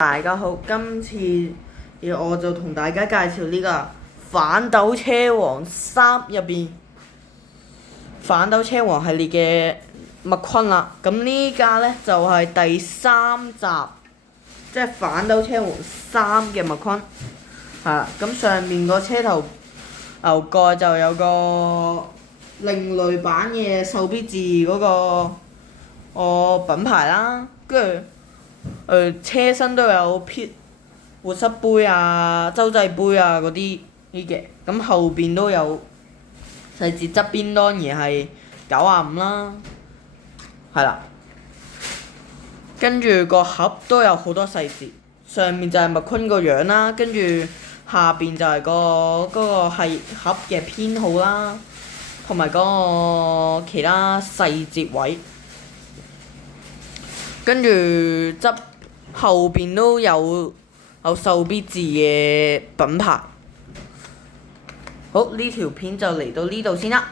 大家好，今次我就同大家介紹呢個反斗車王3入邊反斗車王系列嘅麥昆啦。咁呢家呢，就係第3集，即係反斗車王3嘅麥昆。係啦，咁上面個車頭牛蓋就有個另類版嘅壽必治嗰個品牌啦，跟住車身都有撇活塞杯啊、洲際杯啊嗰啲嘅，咁後邊都有細節，側邊當然係95啦，係啦。跟住個盒都有好多細節，上面就係麥昆個樣啦，跟住下邊就係嗰個係盒嘅編號啦，同埋嗰個其他細節位。跟住後邊都有壽必治嘅品牌。好，呢條片就嚟到呢度先啦。